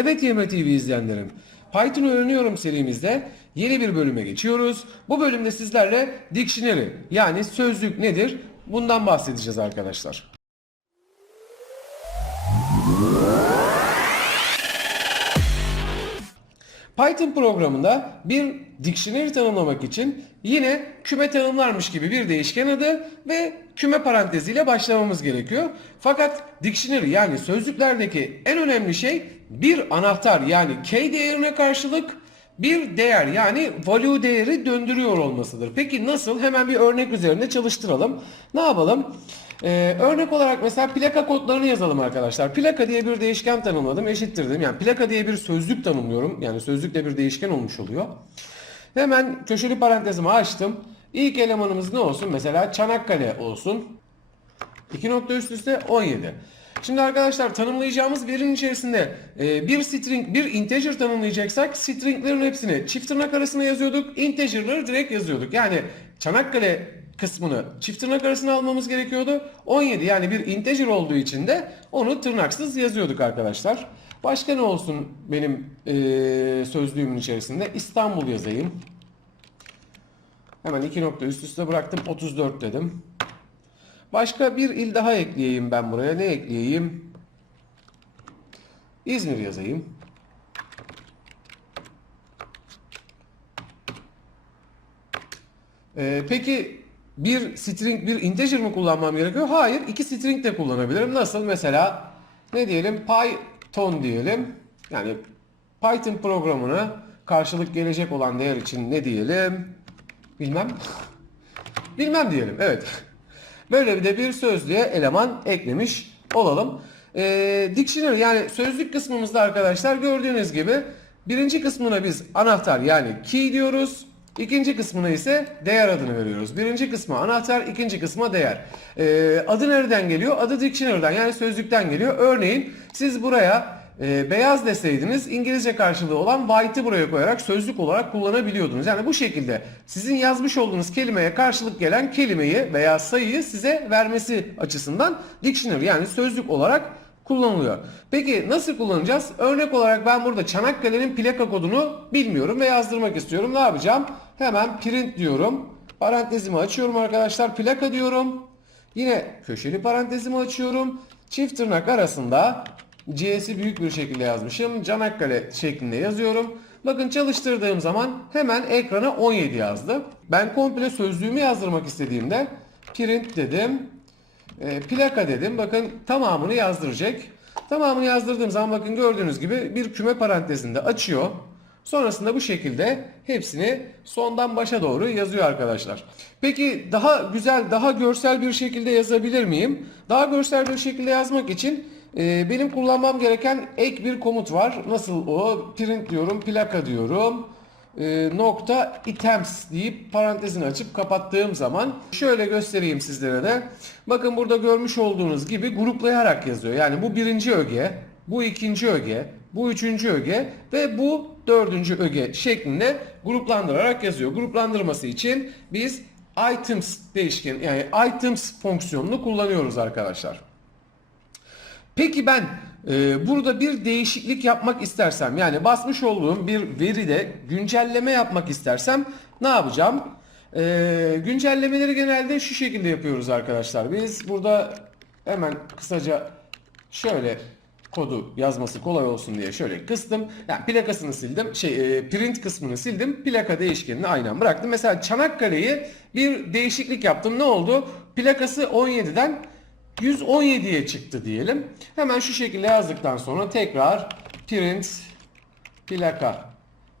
Evet YM TV izleyenlerim. Python öğreniyorum serimizde yeni bir bölüme geçiyoruz. Bu bölümde sizlerle dictionary yani sözlük nedir bundan bahsedeceğiz arkadaşlar. Python programında bir dictionary tanımlamak için yine küme tanımlarmış gibi bir değişken adı ve küme paranteziyle başlamamız gerekiyor. Fakat dictionary yani sözlüklerdeki en önemli şey bir anahtar yani key değerine karşılık bir değer yani value değeri döndürüyor olmasıdır. Peki nasıl? Hemen bir örnek üzerinde çalıştıralım. Ne yapalım? Ee, örnek olarak mesela plaka kodlarını yazalım arkadaşlar. Plaka diye bir değişken tanımladım, eşittir dedim. Yani plaka diye bir sözlük tanımlıyorum. Yani sözlükle bir değişken olmuş oluyor. Hemen köşeli parantezimi açtım. İlk elemanımız ne olsun? Mesela Çanakkale olsun. 2 nokta üst üste 17. Şimdi arkadaşlar tanımlayacağımız verinin içerisinde e, bir string, bir integer tanımlayacaksak stringlerin hepsini çift tırnak arasına yazıyorduk. Integer'ları direkt yazıyorduk. Yani Çanakkale kısmını çift tırnak arasına almamız gerekiyordu. 17 yani bir integer olduğu için de onu tırnaksız yazıyorduk arkadaşlar. Başka ne olsun benim e, sözlüğümün içerisinde? İstanbul yazayım. Hemen iki nokta üst üste bıraktım. 34 dedim. Başka bir il daha ekleyeyim ben buraya. Ne ekleyeyim? İzmir yazayım. Ee, peki bir string, bir integer mi kullanmam gerekiyor? Hayır, iki string de kullanabilirim. Nasıl? Mesela ne diyelim? Python diyelim. Yani Python programına karşılık gelecek olan değer için ne diyelim? Bilmem. Bilmem diyelim. Evet. Böyle bir de bir sözlüğe eleman eklemiş olalım. Ee, dictionary yani sözlük kısmımızda arkadaşlar gördüğünüz gibi birinci kısmına biz anahtar yani key diyoruz. İkinci kısmına ise değer adını veriyoruz. Birinci kısmı anahtar, ikinci kısma değer. Ee, adı nereden geliyor? Adı dictionary'den yani sözlükten geliyor. Örneğin siz buraya e, beyaz deseydiniz İngilizce karşılığı olan white'ı buraya koyarak sözlük olarak kullanabiliyordunuz. Yani bu şekilde sizin yazmış olduğunuz kelimeye karşılık gelen kelimeyi veya sayıyı size vermesi açısından dictionary yani sözlük olarak kullanılıyor. Peki nasıl kullanacağız? Örnek olarak ben burada Çanakkale'nin plaka kodunu bilmiyorum ve yazdırmak istiyorum. Ne yapacağım? Hemen print diyorum. Parantezimi açıyorum arkadaşlar. Plaka diyorum. Yine köşeli parantezimi açıyorum. Çift tırnak arasında C'si büyük bir şekilde yazmışım. Çanakkale şeklinde yazıyorum. Bakın çalıştırdığım zaman hemen ekrana 17 yazdı. Ben komple sözlüğümü yazdırmak istediğimde print dedim. E, plaka dedim. Bakın tamamını yazdıracak. Tamamını yazdırdığım zaman bakın gördüğünüz gibi bir küme parantezinde açıyor. Sonrasında bu şekilde hepsini sondan başa doğru yazıyor arkadaşlar. Peki daha güzel, daha görsel bir şekilde yazabilir miyim? Daha görsel bir şekilde yazmak için e, benim kullanmam gereken ek bir komut var. Nasıl o? Print diyorum, plaka diyorum e, nokta items deyip parantezini açıp kapattığım zaman şöyle göstereyim sizlere de. Bakın burada görmüş olduğunuz gibi gruplayarak yazıyor. Yani bu birinci öge, bu ikinci öge, bu üçüncü öge ve bu dördüncü öge şeklinde gruplandırarak yazıyor. Gruplandırması için biz items değişken yani items fonksiyonunu kullanıyoruz arkadaşlar. Peki ben e, burada bir değişiklik yapmak istersem yani basmış olduğum bir veride güncelleme yapmak istersem ne yapacağım? E, güncellemeleri genelde şu şekilde yapıyoruz arkadaşlar. Biz burada hemen kısaca şöyle kodu yazması kolay olsun diye şöyle kıstım. Yani plakasını sildim. Şey e, print kısmını sildim. Plaka değişkenini aynen bıraktım. Mesela Çanakkale'yi bir değişiklik yaptım. Ne oldu? Plakası 17'den 117'ye çıktı diyelim. Hemen şu şekilde yazdıktan sonra tekrar print plaka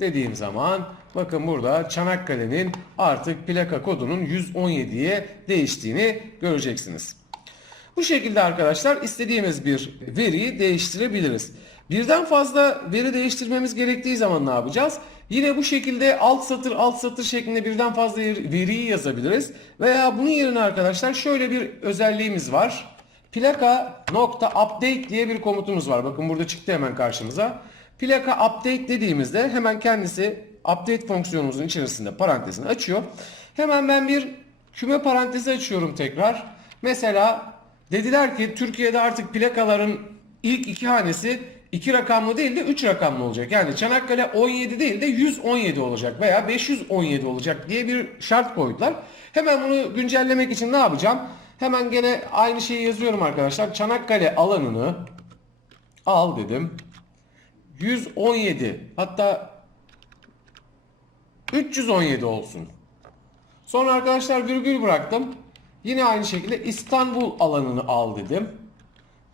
dediğim zaman bakın burada Çanakkale'nin artık plaka kodunun 117'ye değiştiğini göreceksiniz. Bu şekilde arkadaşlar istediğimiz bir veriyi değiştirebiliriz. Birden fazla veri değiştirmemiz gerektiği zaman ne yapacağız? Yine bu şekilde alt satır alt satır şeklinde birden fazla veriyi yazabiliriz. Veya bunun yerine arkadaşlar şöyle bir özelliğimiz var. Plaka nokta update diye bir komutumuz var. Bakın burada çıktı hemen karşımıza. Plaka update dediğimizde hemen kendisi update fonksiyonumuzun içerisinde parantezini açıyor. Hemen ben bir küme parantezi açıyorum tekrar. Mesela dediler ki Türkiye'de artık plakaların ilk iki hanesi 2 rakamlı değil de 3 rakamlı olacak. Yani Çanakkale 17 değil de 117 olacak veya 517 olacak diye bir şart koydular. Hemen bunu güncellemek için ne yapacağım? Hemen gene aynı şeyi yazıyorum arkadaşlar. Çanakkale alanını al dedim. 117 hatta 317 olsun. Sonra arkadaşlar virgül bıraktım. Yine aynı şekilde İstanbul alanını al dedim.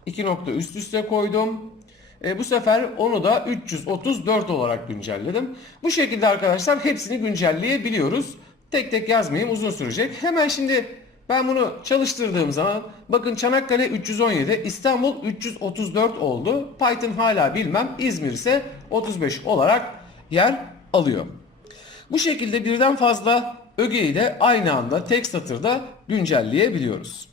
İki nokta üst üste koydum. E, bu sefer onu da 334 olarak güncelledim. Bu şekilde arkadaşlar hepsini güncelleyebiliyoruz. Tek tek yazmayayım uzun sürecek. Hemen şimdi ben bunu çalıştırdığım zaman bakın Çanakkale 317, İstanbul 334 oldu. Python hala bilmem, İzmir ise 35 olarak yer alıyor. Bu şekilde birden fazla ögeyi de aynı anda tek satırda güncelleyebiliyoruz.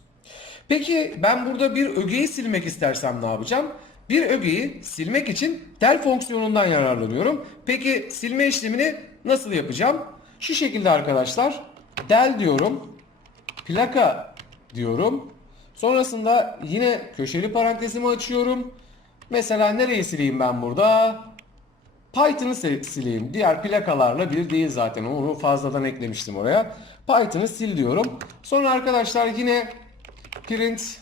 Peki ben burada bir ögeyi silmek istersem ne yapacağım? Bir ögeyi silmek için del fonksiyonundan yararlanıyorum. Peki silme işlemini nasıl yapacağım? Şu şekilde arkadaşlar del diyorum. Plaka diyorum. Sonrasında yine köşeli parantezimi açıyorum. Mesela nereyi sileyim ben burada? Python'ı sil- sileyim. Diğer plakalarla bir değil zaten. Onu fazladan eklemiştim oraya. Python'ı sil diyorum. Sonra arkadaşlar yine print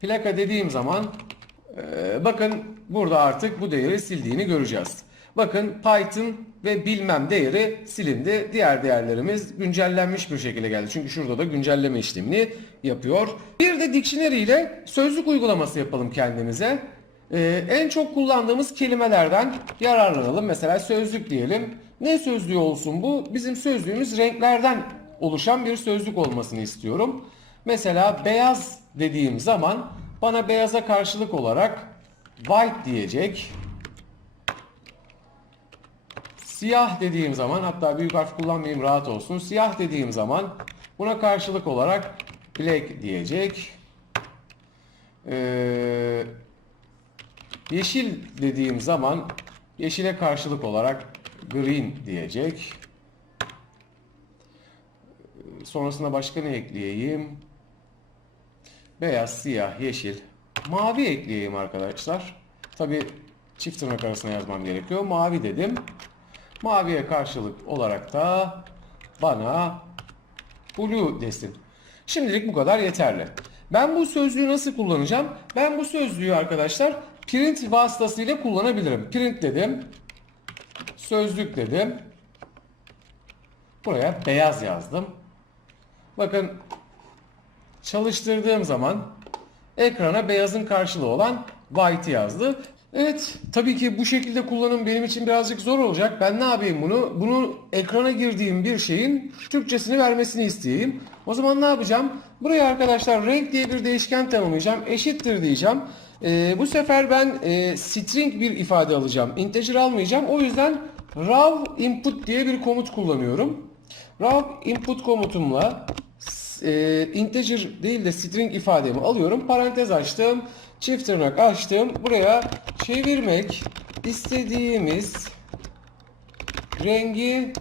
plaka dediğim zaman e, bakın burada artık bu değeri sildiğini göreceğiz. Bakın Python ve bilmem değeri silindi. Diğer değerlerimiz güncellenmiş bir şekilde geldi. Çünkü şurada da güncelleme işlemini yapıyor. Bir de dictionary ile sözlük uygulaması yapalım kendimize. Ee, en çok kullandığımız kelimelerden yararlanalım. Mesela sözlük diyelim. Ne sözlüğü olsun bu? Bizim sözlüğümüz renklerden oluşan bir sözlük olmasını istiyorum. Mesela beyaz dediğim zaman bana beyaza karşılık olarak white diyecek. Siyah dediğim zaman hatta büyük harf kullanmayayım rahat olsun. Siyah dediğim zaman buna karşılık olarak black diyecek. Ee, yeşil dediğim zaman yeşile karşılık olarak green diyecek. Sonrasında başka ne ekleyeyim? Beyaz, siyah, yeşil, mavi ekleyeyim arkadaşlar. Tabi çift tırnak arasına yazmam gerekiyor. Mavi dedim. Maviye karşılık olarak da bana blue desin. Şimdilik bu kadar yeterli. Ben bu sözlüğü nasıl kullanacağım? Ben bu sözlüğü arkadaşlar print vasıtasıyla kullanabilirim. Print dedim. Sözlük dedim. Buraya beyaz yazdım. Bakın çalıştırdığım zaman ekrana beyazın karşılığı olan white yazdı. Evet tabii ki bu şekilde kullanım benim için birazcık zor olacak. Ben ne yapayım bunu? Bunu ekrana girdiğim bir şeyin Türkçesini vermesini isteyeyim. O zaman ne yapacağım? Buraya arkadaşlar renk diye bir değişken tanımlayacağım. Eşittir diyeceğim. Ee, bu sefer ben e, string bir ifade alacağım. Integer almayacağım. O yüzden raw input diye bir komut kullanıyorum. Raw input komutumla e, integer değil de string ifademi alıyorum. Parantez açtım. Çift tırnak açtım. Buraya çevirmek istediğimiz rengi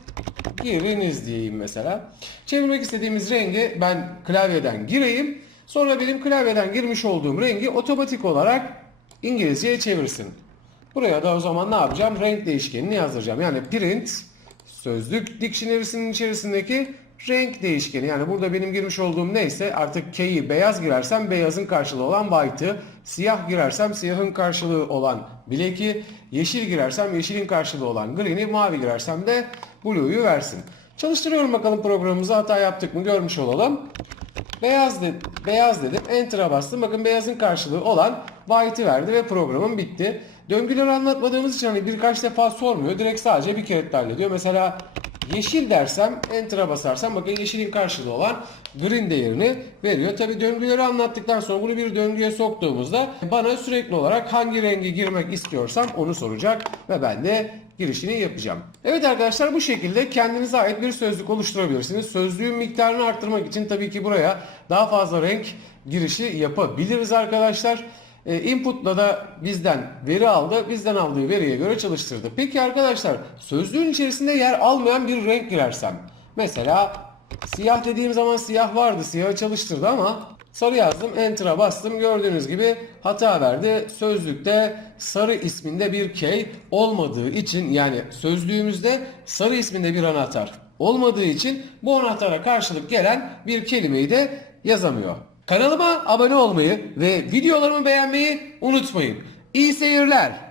giriniz diyeyim mesela. Çevirmek istediğimiz rengi ben klavyeden gireyim. Sonra benim klavyeden girmiş olduğum rengi otomatik olarak İngilizceye çevirsin. Buraya da o zaman ne yapacağım? Renk değişkenini yazdıracağım. Yani print sözlük dictionary'sinin içerisindeki renk değişkeni. Yani burada benim girmiş olduğum neyse artık K'yi beyaz girersem beyazın karşılığı olan white'ı, siyah girersem siyahın karşılığı olan black'i, yeşil girersem yeşilin karşılığı olan green'i, mavi girersem de blue'yu versin. Çalıştırıyorum bakalım programımızı hata yaptık mı görmüş olalım. Beyaz, de, beyaz dedim. Enter'a bastım. Bakın beyazın karşılığı olan white'ı verdi ve programım bitti. Döngüleri anlatmadığımız için hani birkaç defa sormuyor. Direkt sadece bir kere hallediyor. Mesela yeşil dersem enter'a basarsam bakın yeşilin karşılığı olan green değerini veriyor. Tabi döngüleri anlattıktan sonra bunu bir döngüye soktuğumuzda bana sürekli olarak hangi rengi girmek istiyorsam onu soracak ve ben de girişini yapacağım. Evet arkadaşlar bu şekilde kendinize ait bir sözlük oluşturabilirsiniz. Sözlüğün miktarını arttırmak için tabii ki buraya daha fazla renk girişi yapabiliriz arkadaşlar. E, input'la da bizden veri aldı. Bizden aldığı veriye göre çalıştırdı. Peki arkadaşlar sözlüğün içerisinde yer almayan bir renk girersem. Mesela siyah dediğim zaman siyah vardı. Siyahı çalıştırdı ama Sarı yazdım, enter'a bastım. Gördüğünüz gibi hata verdi. Sözlükte sarı isminde bir key olmadığı için yani sözlüğümüzde sarı isminde bir anahtar olmadığı için bu anahtara karşılık gelen bir kelimeyi de yazamıyor. Kanalıma abone olmayı ve videolarımı beğenmeyi unutmayın. İyi seyirler.